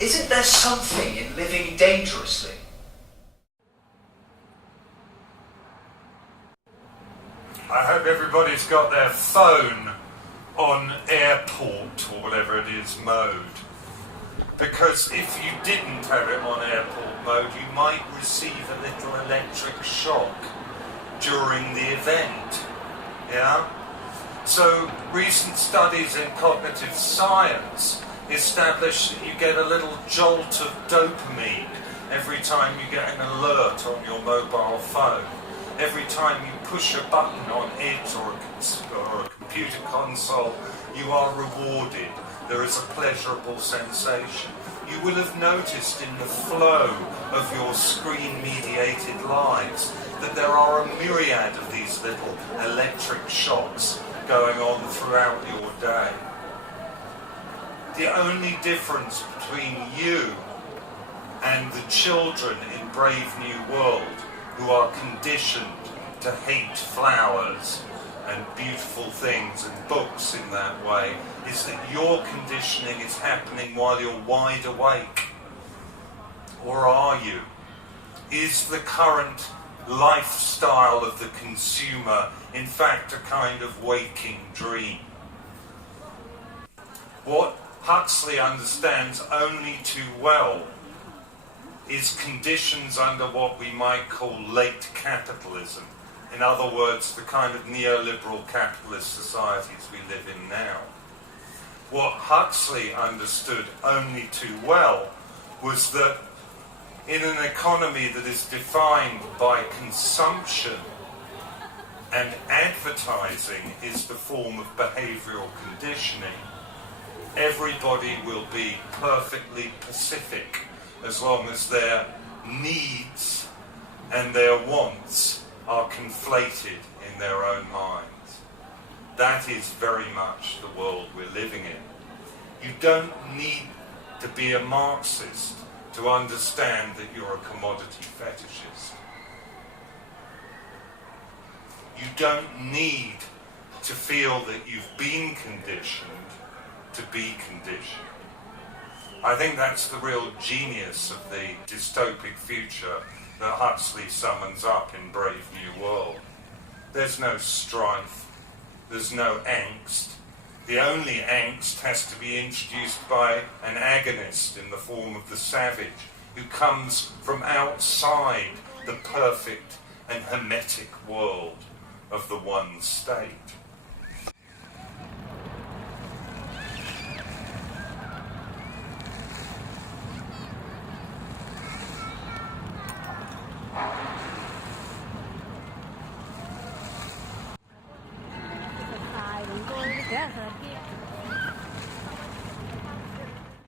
Isn't there something in living dangerously? I hope everybody's got their phone on airport or whatever it is mode. Because if you didn't have it on airport mode, you might receive a little electric shock during the event. Yeah? So recent studies in cognitive science establish that you get a little jolt of dopamine every time you get an alert on your mobile phone. Every time you push a button on it or a computer console, you are rewarded. There is a pleasurable sensation. You will have noticed in the flow of your screen-mediated lives that there are a myriad of these little electric shocks going on throughout your day. The only difference between you and the children in Brave New World who are conditioned to hate flowers and beautiful things and books in that way is that your conditioning is happening while you're wide awake. Or are you? Is the current lifestyle of the consumer in fact a kind of waking dream? What Huxley understands only too well is conditions under what we might call late capitalism. In other words, the kind of neoliberal capitalist societies we live in now. What Huxley understood only too well was that in an economy that is defined by consumption and advertising is the form of behavioural conditioning, everybody will be perfectly pacific as long as their needs and their wants are conflated in their own minds. That is very much the world we're living in. You don't need to be a Marxist to understand that you're a commodity fetishist. You don't need to feel that you've been conditioned to be conditioned. I think that's the real genius of the dystopic future that Huxley summons up in Brave New World. There's no strife, there's no angst. The only angst has to be introduced by an agonist in the form of the savage, who comes from outside the perfect and hermetic world of the one state.